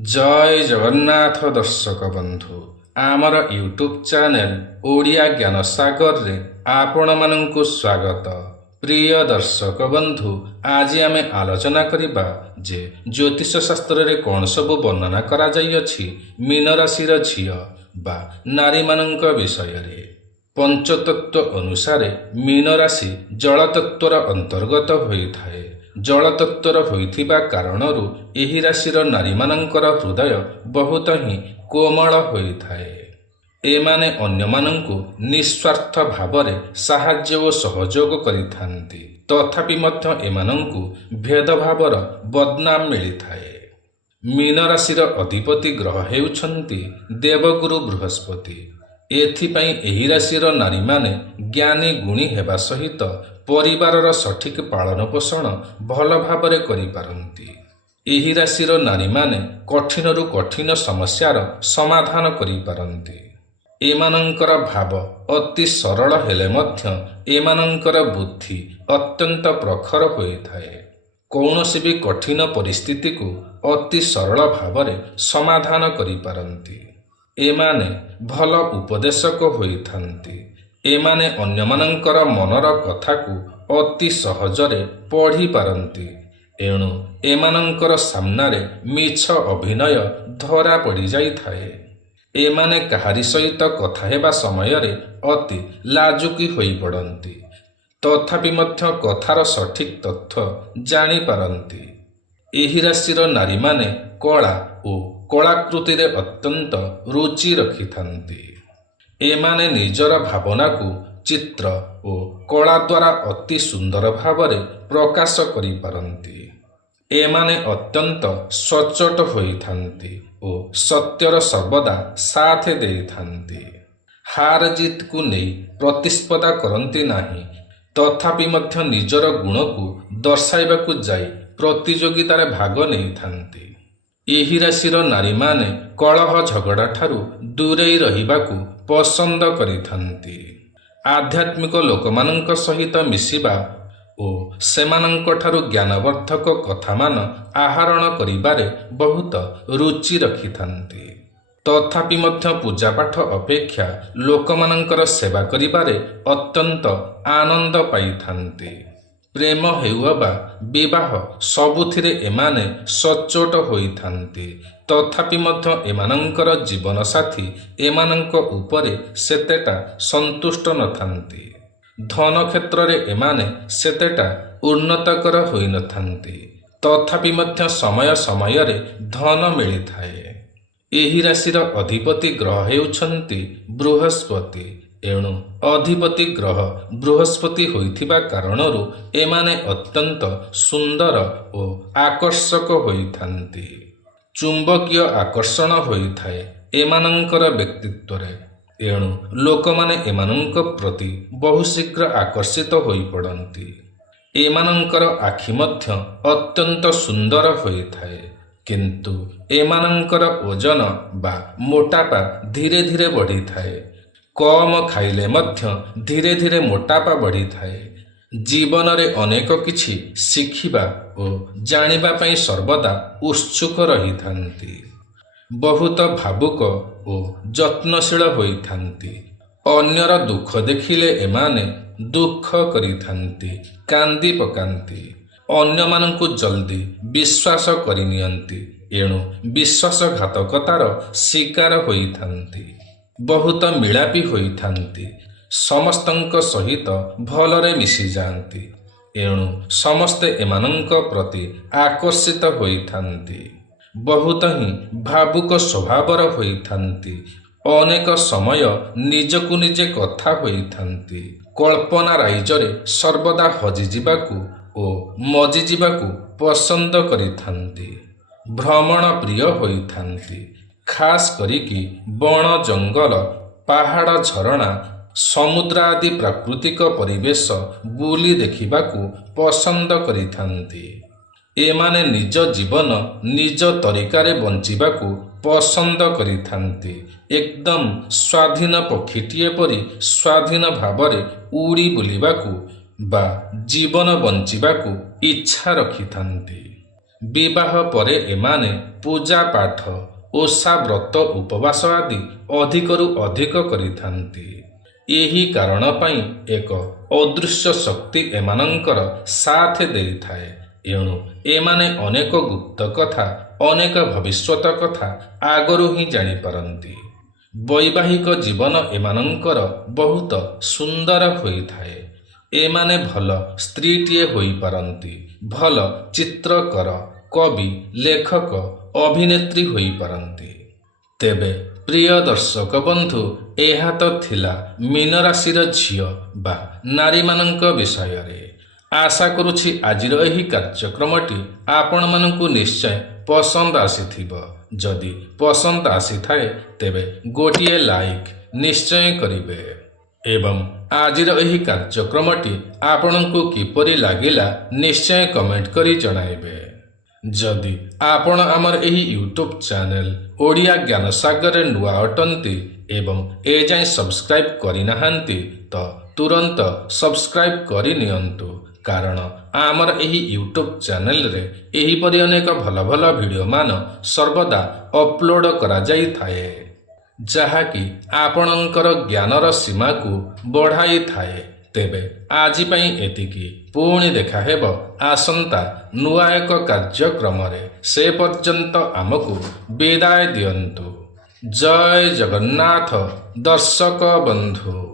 जय जगन्नाथ दर्शक बंधु आमर यूट्यूब चैनल ओडिया ज्ञान सागर रे आपण मानंकु स्वागत। प्रिय दर्शक बंधु आज आमे आलोचना करिबा जे ज्योतिष शास्त्र रे कोन सब वर्णना करा जाई अछि मीन राशि रो झियो बा नारी मानंक विषय रे। पंचतत्व अनुसार मीन राशि जल तत्वर अंतर्गत होइथाए। जल तत्वर होइथिबा कारणरू एही राशिर नारी मानंकर हृदय बहुत ही कोमल होइथाए। एमाने अन्यमानंकु निस्वार्थ भावरे साहाय्य ओ सहयोग करिथांती, तथापि मध्य एमानंकु भेदभावर बदनाम मिलिथाए। मीन राशिर अधिपति ग्रह हेउछंती देवगुरु बृहस्पति। एथिपाई एही राशिर नारी माने ज्ञानी गुणी हेबा सहित परिवारर सठिक पालन पोषण भल भावरे करिपारंती। एही राशिर नारी माने कठिनरु कठिन समस्यार समाधान करिपारंती। एमानंकर भाव अति सरल हेले मध्य एमानंकर बुद्धि अत्यंत प्रखर होइथाए। कौनसी भी कठिन परिस्थिति को अति सरल भावरे समाधान करिपारंती। एमाने भल उपदेशक होइथांती। एमाने अन्यमानंकर मनर कथाकू अति सहजरे पढ़ी पारंती। एणु एमानंकर सामनारे मिछ अभिनय धरा पड़ी जाइथाए। एमाने काहारी सहित कथा हेबा समयरे अति लाजुकी होई पड़ंती, तथापि मध्य कथार सठिक तथ्य जानी पारंती। एही राशिर नारी माने कला ओ कलाकृति रे अत्यंत रुचि रखिथांती। एमाने निजर भावना को चित्र ओ कला द्वारा अति सुंदर भावरे प्रकाश करि पारंती। एमाने अत्यंत सचोट होइथांती ओ सत्यर सर्वदा साथ देइथांती। हार जीत को नहीं प्रतिस्पर्धा करंती नाही, तथापि मध्य निजर गुण को दर्शाइबाकू जाई प्रतियोगितारे भाग नेइथांती। एही राशिर नारी माने कलह झगड़ा ठारू दूरेई रहिबाकू पसंद करिथांती। आध्यात्मिक लोकमानंक सहित मिसिबा ओ सेमानंक ठारू ज्ञानवर्धक कथामान आहरण करिबारे बहुत रुचि रखिथांती। तथापि मध्य पूजापाठ अपेक्षा लोकमानंकर सेवा करिबारे अत्यंत आनंद पाइथांती। प्रेम हेउ बा विवाह सबुथिरे एमाने सचोट होइथांती, तथापि मध्य एमानंकर जीवन साथी एमानंक उपरे सेतेटा संतुष्ट नथांती। धन क्षेत्र रे एमाने सेतेटा उन्नतकर होई नथांती, तथापि मध्य समय समय रे धन मिलिथाए। एही राशिर अधिपति ग्रह हेउछंती बृहस्पति। एणु अधिपति ग्रह बृहस्पति होइथिबा कारणरू एमाने अत्यंत सुंदर ओ आकर्षक होइथांती। चुंबकीय आकर्षण होइथाए एमानंकर व्यक्तित्वरे। एणु लोकमाने एमानंक प्रति बहु शीघ्र आकर्षित होई पड़ंती। एमानंकर आखि मध्य अत्यंत सुंदर होइथाए, किंतु एमानंकर ओजन बा मोटापा धीरे धीरे बढ़ी थाए। कम खाइले मध्य धीरे धीरे मोटापा बढ़ी थाए। जीवन रे अनेक किछि शिखिबा ओ जानिबा पई सर्वदा उत्सुक रहिथांती। बहुत भावुक ओ जत्नशील होइथांती। अन्यर दुख देखिले एमाने दुख करिथांती, कांदी पकांती। अन्य मानंकु जल्दी विश्वास करिनियंती। एणु विश्वासघातकतार शिकार होइथांती। बहुत मिलापी होइथांती। समस्तंक सहित भलरे मिसी जांती। एणु समस्ते एमानंक प्रति आकर्षित होइथांती। बहुत ही भावुक स्वभावर होइथांती। अनेक समय निजकु निजे कथा होइथांती। कल्पना राइजरे सर्वदा हजि जिबाकू ओ मजि जिबाकू पसंद करिथांती। भ्रमण प्रिय होइथांती। खास करिकी बण जंगल पहाड़ झरणा समुद्र आदि प्राकृतिक परिवेश बुली देखिबाकू पसंद करिथांती। एमाने निज जीवन निज तरीकारे बंचिबाकू पसंद करिथांती। एकदम स्वाधीन पक्षीटीए परी स्वाधीन भावरे उड़ी बुलिबाकू बा जीवन बंचिबाकू इच्छा रखिथांती। ବିବାହ ପରେ ଏମାନେ ପୂଜା ପାଠ, ଓଷା ବ୍ରତ ଉପବାସ ଆଦି ଅଧିକରୁ ଅଧିକ କରିଥାନ୍ତି। ଏହି କାରଣ ପାଇଁ ଏକ ଅଦୃଶ୍ୟ ଶକ୍ତି ଏମାନଙ୍କର ସାଥ ଦେଇଥାଏ। ଏଣୁ ଏମାନେ ଅନେକ ଗୁପ୍ତ କଥା, ଅନେକ ଭବିଷ୍ୟତ କଥା ଆଗରୁ ହିଁ ଜାଣିପାରନ୍ତି। ବୈବାହିକ ଜୀବନ ଏମାନଙ୍କର ବହୁତ ସୁନ୍ଦର ହୋଇଥାଏ। ଏମାନେ ଭଲ ସ୍ତ୍ରୀଟିଏ ହୋଇପାରନ୍ତି, ଭଲ ଚିତ୍ରକର, କବି, ଲେଖକ, ଅଭିନେତ୍ରୀ ହୋଇପାରନ୍ତି। ତେବେ ପ୍ରିୟ ଦର୍ଶକ ବନ୍ଧୁ, ଏହା ତ ଥିଲା ମୀନ ରାଶିର ଝିଅ ବା ନାରୀମାନଙ୍କ ବିଷୟରେ। ଆଶା କରୁଛି ଆଜିର ଏହି କାର୍ଯ୍ୟକ୍ରମଟି ଆପଣମାନଙ୍କୁ ନିଶ୍ଚୟ ପସନ୍ଦ ଆସିଥିବ। ଯଦି ପସନ୍ଦ ଆସିଥାଏ ତେବେ ଗୋଟିଏ ଲାଇକ୍ ନିଶ୍ଚୟ କରିବେ ଏବଂ ଆଜିର ଏହି କାର୍ଯ୍ୟକ୍ରମଟି ଆପଣଙ୍କୁ କିପରି ଲାଗିଲା ନିଶ୍ଚୟ କମେଣ୍ଟ କରି ଜଣାଇବେ। ଯଦି ଆପଣ ଆମର ଏହି ୟୁଟ୍ୟୁବ୍ ଚ୍ୟାନେଲ ଓଡ଼ିଆ ଜ୍ଞାନସାଗରରେ ନୂଆ ଅଟନ୍ତି ଏବଂ ଏଯାଏଁ ସବସ୍କ୍ରାଇବ୍ କରିନାହାନ୍ତି ତ ତୁରନ୍ତ ସବସ୍କ୍ରାଇବ୍ କରିନିଅନ୍ତୁ, କାରଣ ଆମର ଏହି ୟୁଟ୍ୟୁବ୍ ଚ୍ୟାନେଲରେ ଏହିପରି ଅନେକ ଭଲ ଭଲ ଭିଡ଼ିଓମାନ ସର୍ବଦା ଅପଲୋଡ଼ କରାଯାଇଥାଏ, ଯାହାକି ଆପଣଙ୍କର ଜ୍ଞାନର ସୀମାକୁ ବଢ଼ାଇଥାଏ। ତେବେ ଆଜି ପାଇଁ ଏତିକି। ପୁଣି ଦେଖା ହେବ ଆସନ୍ତା ନୂଆ ଏକ କାର୍ଯ୍ୟକ୍ରମରେ। ସେ ପର୍ଯ୍ୟନ୍ତ ଆମକୁ ବିଦାୟ ଦିଅନ୍ତୁ। ଜୟ ଜଗନ୍ନାଥ ଦର୍ଶକ ବନ୍ଧୁ।